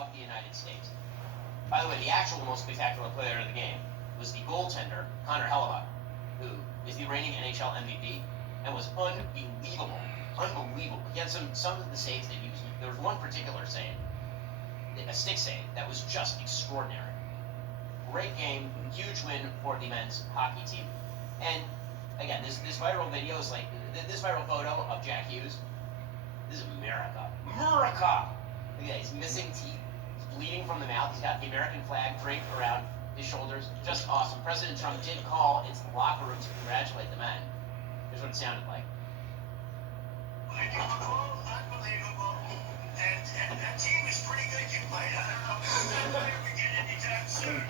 of the United States. By the way, the actual most spectacular player of the game was the goaltender, Connor Hellebuyck, who is the reigning NHL MVP and was unbelievable. Unbelievable. He had some of the saves that he was. There was one particular save, a stick save, that was just extraordinary. Great game, huge win for the men's hockey team. And again, this viral video is like this viral photo of Jack Hughes. This is America. America! Look at that, he's missing teeth. He's bleeding from the mouth. He's got the American flag draped around his shoulders. Just awesome. President Trump did call into the locker room to congratulate the men. Here's what it sounded like. Unbelievable. And that team is pretty good you played. I don't know if we get anytime soon.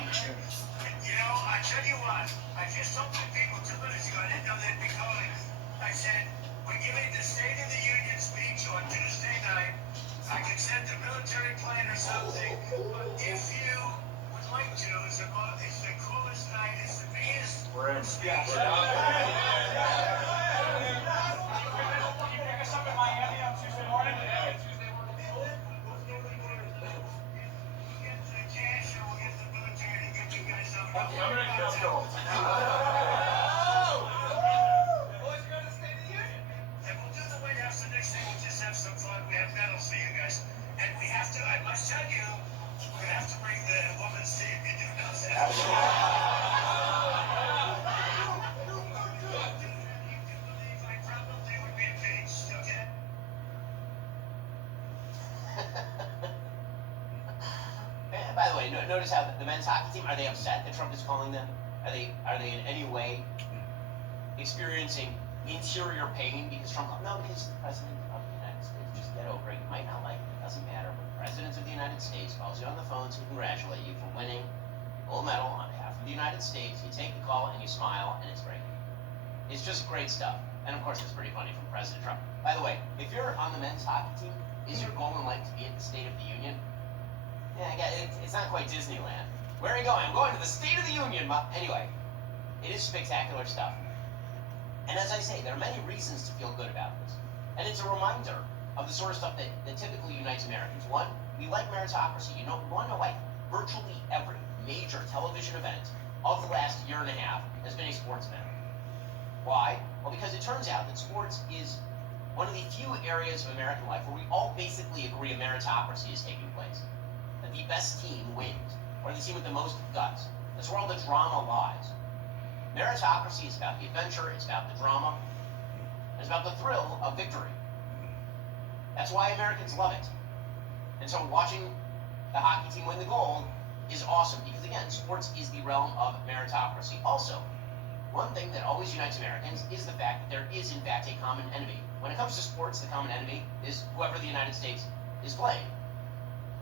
You know, I tell you what, I just told the people 2 minutes ago, I didn't know they'd be calling. I said, we're giving the State of the Union speech on Tuesday night. I could send a military plane or something. But if you would like to, it's the coolest night, it's the biggest speech. By the way, notice how the men's hockey team, are they upset that Trump is calling them? Are they in any way experiencing interior pain because Trump? No, because the president of the United States. Just get over it. You might not like it. It doesn't matter. But the president of the United States calls you on the phone to congratulate you for winning gold medal on behalf of the United States. You take the call and you smile, and it's great. It's just great stuff. And of course, it's pretty funny from President Trump. By the way, if you're on the men's hockey team, is your goal in life to be at the State of the Union? Yeah, it's not quite Disneyland. Where are you going? I'm going to the State of the Union. Anyway, it is spectacular stuff. And as I say, there are many reasons to feel good about this. And it's a reminder of the sort of stuff that typically unites Americans. One, we like meritocracy. You want to know why? Virtually every major television event of the last year and a half has been a sports event. Why? Well, because it turns out that sports is one of the few areas of American life where we all basically agree a meritocracy is taking place. That the best team wins, or the team with the most guts. That's where all the drama lies. Meritocracy is about the adventure, it's about the drama, it's about the thrill of victory. That's why Americans love it. And so watching the hockey team win the gold is awesome, because again, sports is the realm of meritocracy. Also, one thing that always unites Americans is the fact that there is in fact a common enemy. When it comes to sports, the common enemy is whoever the United States is playing.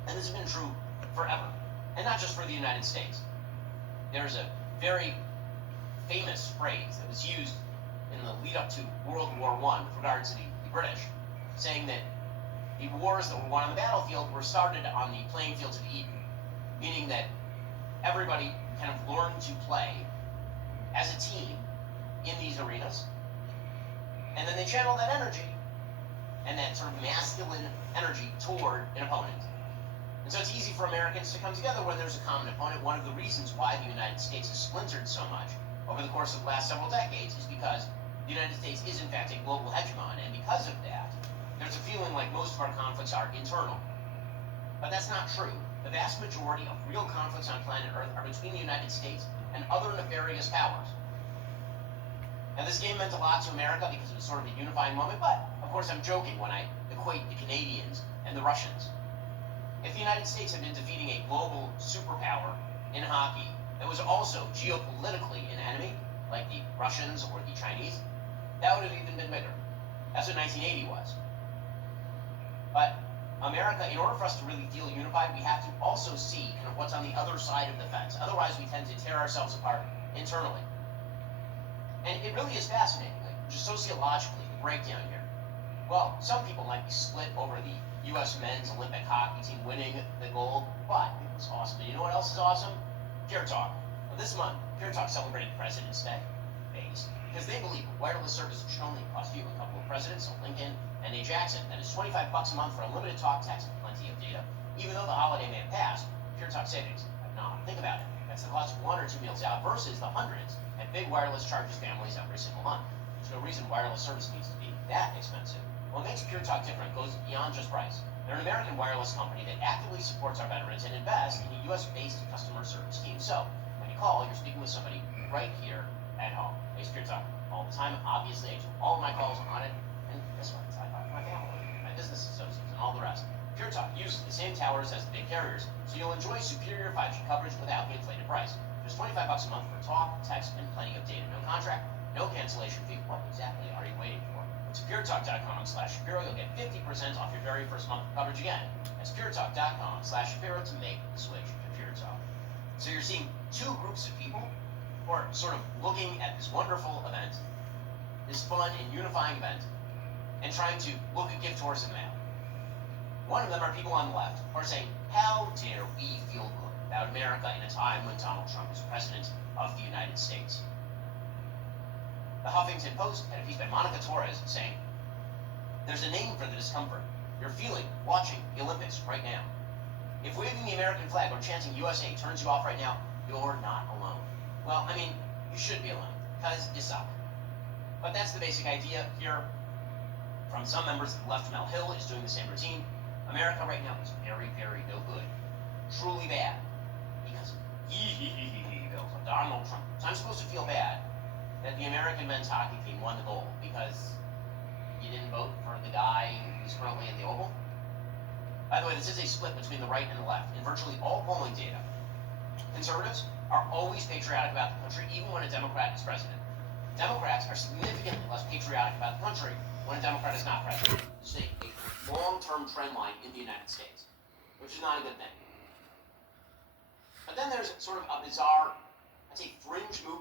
And this has been true forever. And not just for the United States. There's a very famous phrase that was used in the lead up to World War I with regards to the British, saying that the wars that were won on the battlefield were started on the playing fields of Eden, meaning that everybody kind of learned to play as a team in these arenas, and then they channeled that energy and that sort of masculine energy toward an opponent. And so it's easy for Americans to come together when there's a common opponent. One of the reasons why the United States has splintered so much over the course of the last several decades is because the United States is in fact a global hegemon, and because of that, there's a feeling like most of our conflicts are internal. But that's not true. The vast majority of real conflicts on planet Earth are between the United States and other nefarious powers. And this game meant a lot to America because it was sort of a unifying moment, but of course I'm joking when I equate the Canadians and the Russians. If the United States had been defeating a global superpower in hockey that was also geopolitically an enemy, like the Russians or the Chinese, that would have even been bigger. That's what 1980 was. But America, in order for us to really feel unified, we have to also see kind of what's on the other side of the fence. Otherwise, we tend to tear ourselves apart internally. And it really is fascinating, just sociologically, the breakdown here. Well, some people might be split over the U.S. men's Olympic hockey team winning the gold, but it was awesome. And you know what else is awesome? Pure Talk. Well, this month, Pure Talk celebrated President's Day, because they believe wireless service should only cost you a couple of presidents, so Lincoln and A. Jackson. That is $25 a month for unlimited talk, text, and plenty of data. Even though the holiday may have talk savings. Like, no, think about it. That's the cost of 1 or 2 meals out versus the hundreds that big wireless charges families every single month. There's no reason wireless service needs to be that expensive. What makes Pure Talk different goes beyond just price. They're an American wireless company that actively supports our veterans and invests in a US-based customer service team. So, when you call, you're speaking with somebody right here at home. I use Pure Talk all the time. Obviously, I do all of my calls on it. And guess what? I talk to my family, my business associates, and all the rest. Pure Talk uses the same towers as the big carriers, so you'll enjoy superior 5G coverage without the inflated price. Just $25 a month for talk, text, and plenty of data. No contract, no cancellation fee. What exactly are you waiting for? Go to puretalk.com/Shapiro. You'll get 50% off your very first month of coverage again. That's puretalk.com/Shapiro to make the switch to Pure Talk. So you're seeing two groups of people who are sort of looking at this wonderful event, this fun and unifying event, and trying to look a gift horse in the mail. One of them are people on the left who are saying, how dare we feel good about America in a time when Donald Trump is president of the United States? The Huffington Post had a piece by Monica Torres saying, there's a name for the discomfort you're feeling watching the Olympics right now. If waving the American flag or chanting USA turns you off right now, you're not alone. Well, I mean, you should be alone, because you suck. But that's the basic idea here. From some members of the left, Mel Hill is doing the same routine. America right now is very, very no good. Truly bad. Because of Donald Trump. So I'm supposed to feel bad that the American men's hockey team won the gold because you didn't vote for the guy who's currently in the Oval? By the way, this is a split between the right and the left. In virtually all polling data, conservatives are always patriotic about the country, even when a Democrat is president. Democrats are significantly less patriotic about the country when a Democrat is not president. This is a long-term trend line in the United States, which is not a good thing. But then there's sort of a bizarre, I'd say, fringe movement